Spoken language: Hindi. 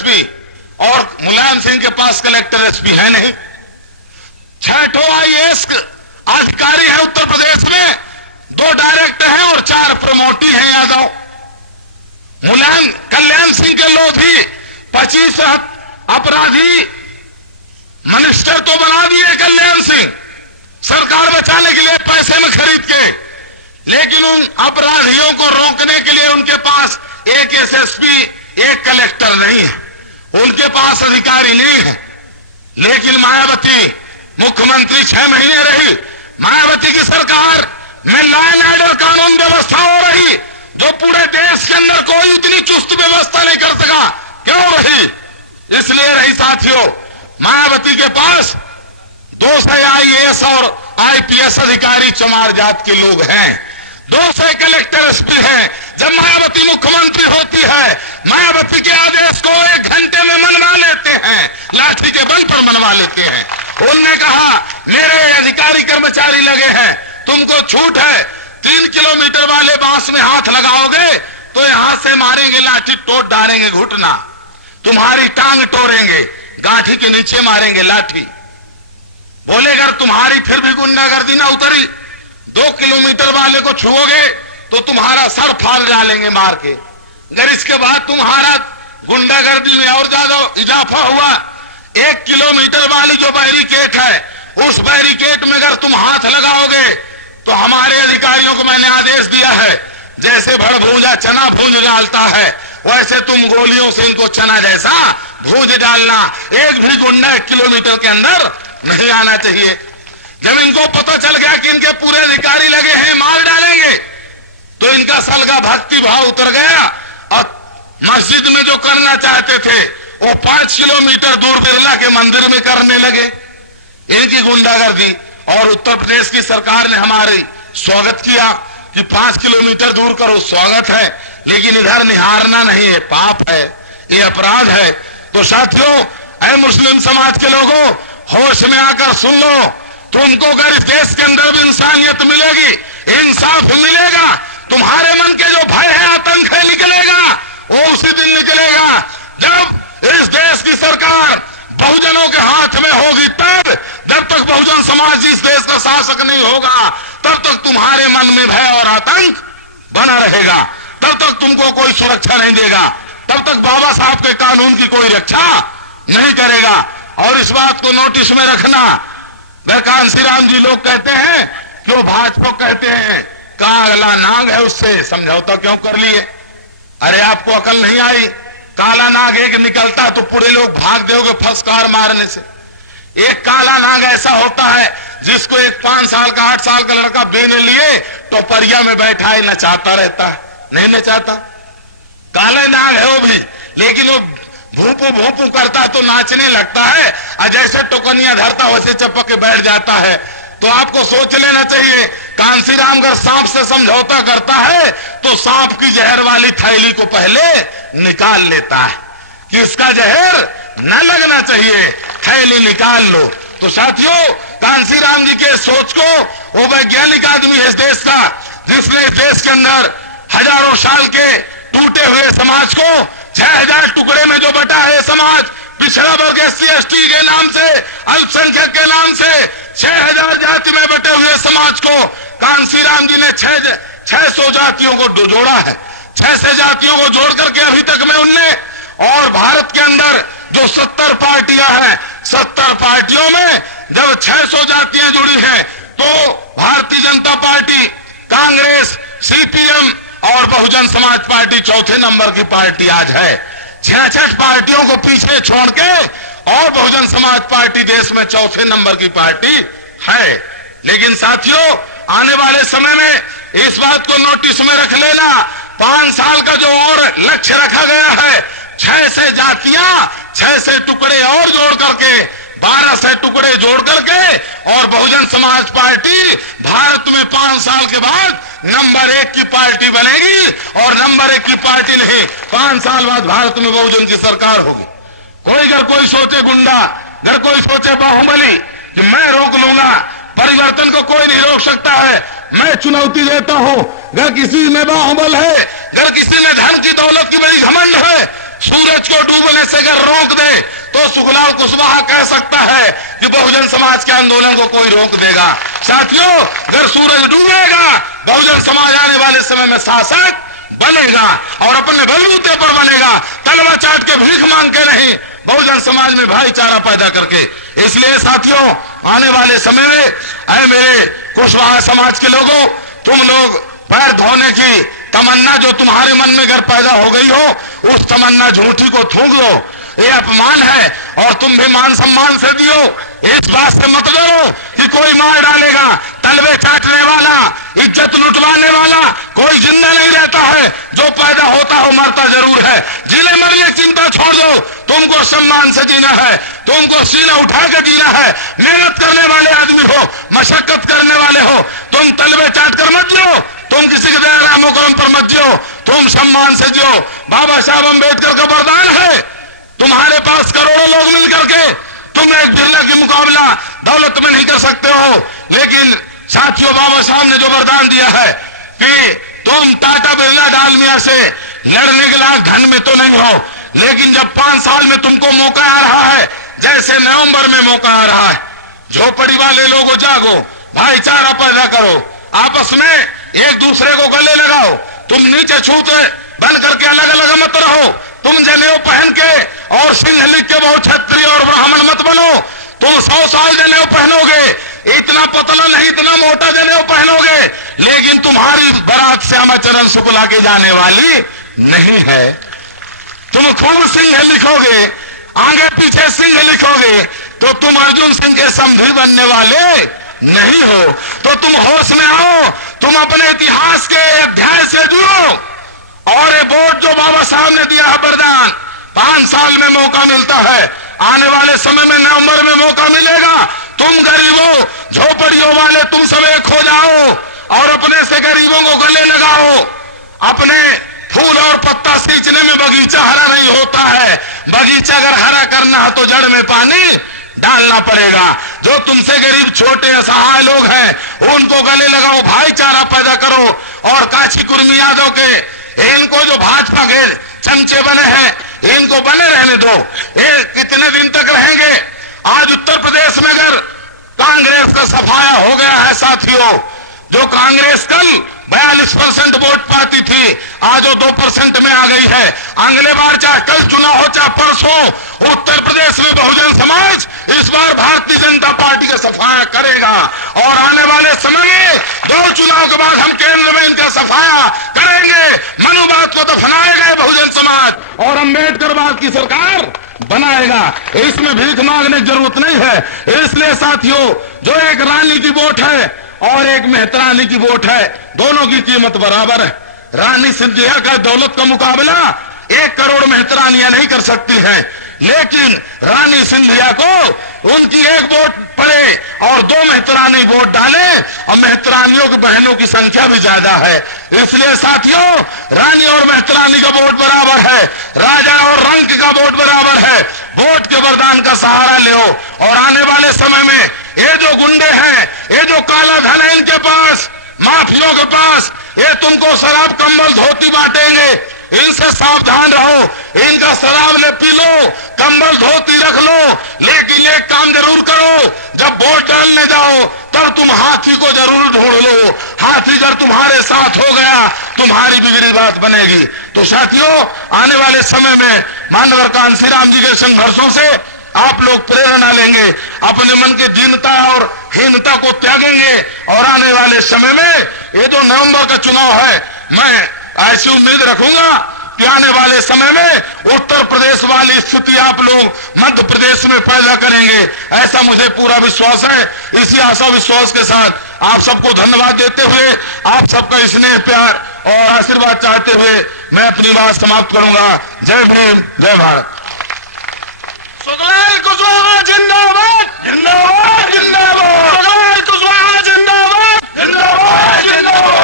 एसपी और मुलायम सिंह के पास कलेक्टर एसपी है नहीं। 6 आईएएस अधिकारी हैं उत्तर प्रदेश में, 2 डायरेक्टर हैं और 4 प्रमोटी हैं यादव। मुलायम कल्याण सिंह के लोग भी 25 अपराधी मिनिस्टर तो बना दिए कल्याण सिंह, सरकार बचाने के लिए पैसे में खरीद के, लेकिन उन अपराधियों को रोकने के लिए उनके पास एक एसएसपी, एक कलेक्टर नहीं है, उनके पास अधिकारी नहीं है। लेकिन मायावती मुख्यमंत्री 6 महीने रही, मायावती की सरकार में लॉ एंड ऑर्डर कानून व्यवस्था हो रही जो पूरे देश के अंदर कोई इतनी चुस्त व्यवस्था नहीं कर सका। क्यों रही? इसलिए रही साथियों, मायावती के पास 200 आईएएस और आईपीएस अधिकारी चमार जात के लोग हैं, 200 कलेक्टर एसपी हैं। जब मायावती मुख्यमंत्री होती है, मायावती के आदेश को 1 घंटे में मनवा लेते हैं, लाठी के बल पर मनवा लेते हैं। उनने कहा मेरे अधिकारी कर्मचारी लगे हैं, तुमको छूट है, 3 किलोमीटर वाले बांस में हाथ लगाओगे तो यहां से मारेंगे, लाठी टोट डालेंगे घुटना, तुम्हारी टांग तोड़ेंगे, गांठी के नीचे मारेंगे लाठी। बोले अगर तुम्हारी फिर भी गुंडागर्दी ना उतरी, 2 किलोमीटर वाले को छुओगे तो तुम्हारा सर फाड़ डालेंगे मार के। अगर इसके बाद तुम्हारा गुंडागर्दी में और ज्यादा इजाफा हुआ, 1 किलोमीटर वाली जो बैरिकेड है, उस बैरिकेड में अगर तुम हाथ लगाओगे तो हमारे अधिकारियों को मैंने आदेश दिया है, जैसे भड़भूजा चना भूंज डालता है वैसे तुम गोलियों से इनको चना जैसा भूंज डालना। एक भी गुंडा 1 किलोमीटर के अंदर नहीं आना चाहिए। जब इनको पता चल गया कि इनके पूरे अधिकारी लगे हैं, मार डालेंगे, तो इनका सलगा भक्ति भाव उतर गया और मस्जिद में जो करना चाहते थे वो 5 किलोमीटर दूर बिरला के मंदिर में करने लगे इनकी गुंडागर्दी। और उत्तर प्रदेश की सरकार ने हमारी स्वागत किया कि 5 किलोमीटर दूर करो, स्वागत है, लेकिन इधर निहारना नहीं है, पाप है, ये अपराध है। तो साथियों, ऐ मुस्लिम समाज के लोगों, होश में आकर सुन लो, तुमको अगर इस देश के अंदर भी इंसानियत मिलेगी, इंसाफ मिलेगा, तुम्हारे मन के जो भय है, आतंक है, निकलेगा, वो उसी दिन निकलेगा जब इस देश की सरकार बहुजनों के हाथ में होगी। तब जब तक बहुजन समाज इस देश का शासक नहीं होगा, तब तक तुम्हारे मन में भय और आतंक बना रहेगा, तब तक तुमको कोई सुरक्षा नहीं देगा, तब तक बाबा साहब के कानून की कोई रक्षा नहीं करेगा। और इस बात को नोटिस में रखना, कांसीराम जी लोग कहते हैं कि वो भाजपा कहते हैं काला नाग है, उससे समझौता क्यों कर लिए? अरे आपको अकल नहीं आई? काला नाग एक निकलता तो पूरे लोग भाग दोगे फंसकार मारने से। एक काला नाग ऐसा होता है जिसको एक 5 साल का 8 साल का लड़का बेने लिए टोपरिया में बैठा है, नचाता रहता है, नहीं नचाता, काला नाग है वो भी, लेकिन वो भूपू भूपू करता है तो नाचने लगता है, और जैसे टोकनिया धरता वैसे चपक के बैठ जाता है। तो आपको सोच लेना चाहिए, कांसीराम अगर सांप से समझौता करता है तो सांप की जहर वाली थैली को पहले निकाल लेता है कि उसका जहर न लगना चाहिए, थैली निकाल लो। तो साथियों, कांसीराम जी के सोच को, वो वैज्ञानिक आदमी है इस देश का, जिसने इस देश के अंदर हजारों साल के टूटे हुए समाज को 6000 टुकड़े में जो बटा है समाज, पिछड़ा वर्ग SC ST के नाम से, अल्पसंख्यक के नाम से 6000 जाति में बटे हुए समाज को कांसीराम जी ने 600 जातियों को जोड़ा है। 600 जातियों को जोड़ करके अभी तक में उनने, और भारत के अंदर जो 70 पार्टियां हैं, 70 पार्टियों में जब 600 जातियां जुड़ी हैं तो भारतीय जनता पार्टी, कांग्रेस, CPM और बहुजन समाज पार्टी चौथे नंबर की पार्टी आज है। 66 पार्टियों को पीछे छोड़ के और बहुजन समाज पार्टी देश में चौथे नंबर की पार्टी है। लेकिन साथियों, आने वाले समय में इस बात को नोटिस में रख लेना, 5 साल का जो और लक्ष्य रखा गया है, 6 से जातियां, 6 से टुकड़े और जोड़ करके 12 से टुकड़े जोड़ करके, और बहुजन समाज पार्टी भारत में 5 साल के बाद नंबर 1 की पार्टी बनेगी। और नंबर 1 की पार्टी नहीं, 5 साल बाद भारत में बहुजन की सरकार होगी। कोई सोचे गुंडा, अगर कोई सोचे बाहुबली कि मैं रोक लूंगा, परिवर्तन को कोई नहीं रोक सकता है। मैं चुनौती देता हूं, अगर किसी में बाहुबल है, अगर किसी में धन की दौलत की बड़ी घमंड है, सूरज को डूबने से अगर रोक दे तो सुखलाल कुशवाहा कह सकता है कि बहुजन समाज के आंदोलन को कोई रोक देगा। साथियों, अगर सूरज डूबेगा बहुजन समाज आने वाले समय में शासक बनेगा और अपने बलबूते पर बनेगा, तलवा चाट के भीख मांग के नहीं, बहुजन समाज में भाईचारा पैदा करके। इसलिए साथियों, आने वाले समय में ऐ मेरे कुशवाहा समाज के लोगों, तुम लोग पैर धोने की तमन्ना जो तुम्हारे मन में अगर पैदा हो गई हो, उस तमन्ना झूठी को थूक दो। ये अपमान है और तुम भी मान सम्मान से दियो। इस बात से मत डरो कि कोई मार डालेगा। तलवे चाटने वाला, इज्जत लुटवाने वाला कोई जिंदा नहीं रहता है। जो पैदा होता हो मरता जरूर है। जीने मरने की चिंता छोड़ दो, तुमको सम्मान से जीना है, तुमको सीना उठा के जीना है। मेहनत करने वाले आदमी हो, मशक्कत करने वाले हो, तुम तलवे चाट कर मत जियो, तुम किसी के दया मोकरम पर मत जियो, तुम सम्मान से जियो। बाबा साहब अम्बेडकर का वरदान है, तुम्हारे पास करोड़ों लोग मिलकर के तुम एक बिरला की मुकाबला दौलत में नहीं कर सकते हो। लेकिन साथियों, बाबा साहब ने जो वरदान दिया है कि तुम टाटा बिरला डालमिया से लड़ने के लायक धन में तो नहीं हो, लेकिन जब 5 साल में तुमको मौका आ रहा है, जैसे नवंबर में मौका आ रहा है, झोपड़ी वाले लोगों जागो, भाईचारा पैदा करो, आपस में एक दूसरे को गले लगाओ। तुम नीचे छूते बन करके अलग अलग मत रहो। तुम जनेऊ पहन के और सिंह लिख के बहुत क्षत्रिय और ब्राह्मण मत बनो। तुम 100 साल जनेऊ पहनोगे, इतना पतला नहीं, इतना मोटा जनेऊ पहनोगे, लेकिन तुम्हारी बारात श्यामाचरण शुक्ला के जाने वाली नहीं है। तुम खूब सिंह लिखोगे, आगे पीछे सिंह लिखोगे, तो तुम अर्जुन सिंह के समधी बनने वाले नहीं हो। तो तुम होश में आओ, तुम अपने इतिहास के अध्याय से जुड़ो। और ये वोट जो बाबा साहब ने दिया है वरदान, 5 साल में मौका मिलता है, आने वाले समय में नवंबर में मौका मिलेगा। तुम गरीबों, झोपड़ियों वाले, तुम सब एक हो जाओ और अपने से गरीबों को गले लगाओ। अपने फूल और पत्ता सींचने में बगीचा हरा नहीं होता है। बगीचा अगर हरा करना है तो जड़ में पानी डालना पड़ेगा। जो तुमसे गरीब छोटे असहाय लोग हैं उनको गले लगाओ, भाईचारा पैदा करो। और काशी कुर्मी यादव के इनको जो भाजपा के चमचे बने हैं इनको बने रहने दो। ये कितने दिन तक रहेंगे? आज उत्तर प्रदेश में अगर कांग्रेस का सफाया हो गया है साथियों, जो कांग्रेस कल 42% वोट पाती थी, आज वो 2% में आ गई है। अगले बार चाहे कल चुनाव हो चाहे परसों, उत्तर प्रदेश में बहुजन समाज इस बार भारतीय जनता पार्टी का सफाया करेगा। और आने वाले समय में 2 चुनाव के बाद हम केंद्र में इनका सफाया करेंगे। मनुवाद को दफनाएगा बहुजन समाज और अम्बेडकरवाद की सरकार बनाएगा। इसमें भीख मांगने की जरूरत नहीं है। इसलिए साथियों, जो एक रानी की वोट है और एक मेहतरानी की वोट है, दोनों की कीमत बराबर है। रानी सिंधिया का दौलत का मुकाबला 1 करोड़ मेहतरानियां नहीं कर सकती हैं, लेकिन रानी सिंधिया को उनकी 1 वोट पड़े और 2 मेहतरानी वोट डाले, और मेहतरानियों की बहनों की संख्या भी ज्यादा है। इसलिए साथियों, रानी और मेहतरानी का वोट बराबर है, राजा और रंक का वोट बराबर है। वोट के वरदान का सहारा लो और आने वाले समय में ये जो गुंडे हैं, ये जो काला धन है इनके पास, माफियों के पास, ये तुमको शराब कंबल धोती बांटेंगे। इनसे सावधान रहो। इनका शराब ले पी लो, कंबल धोती रख लो, लेकिन एक काम जरूर करो, जब वोट डालने जाओ तब तुम हाथी को जरूर ढूंढ लो। हाथी जब तुम्हारे साथ हो गया, तुम्हारी बिगड़ी बात बनेगी। तो साथियों, आने वाले समय में मानवर कांशीराम जी के संघर्षों से आप लोग प्रेरणा लेंगे, अपने मन की दीनता और हीनता को त्यागेंगे। और आने वाले समय में ये जो नवंबर का चुनाव है, मैं ऐसी उम्मीद रखूंगा कि आने वाले समय में उत्तर प्रदेश वाली स्थिति आप लोग मध्य प्रदेश में पैदा करेंगे, ऐसा मुझे पूरा विश्वास है। इसी आशा विश्वास के साथ आप सबको धन्यवाद देते हुए, आप सबका स्नेह प्यार और आशीर्वाद चाहते हुए मैं अपनी बात समाप्त करूंगा। जय भीम, जय भारत। सुखलाल कुशवाहा जिंदाबाद, जिंदाबाद, जिंदाबाद। सुखलाल कुशवाहा जिंदाबाद, जिंदाबाद, जिंदाबाद।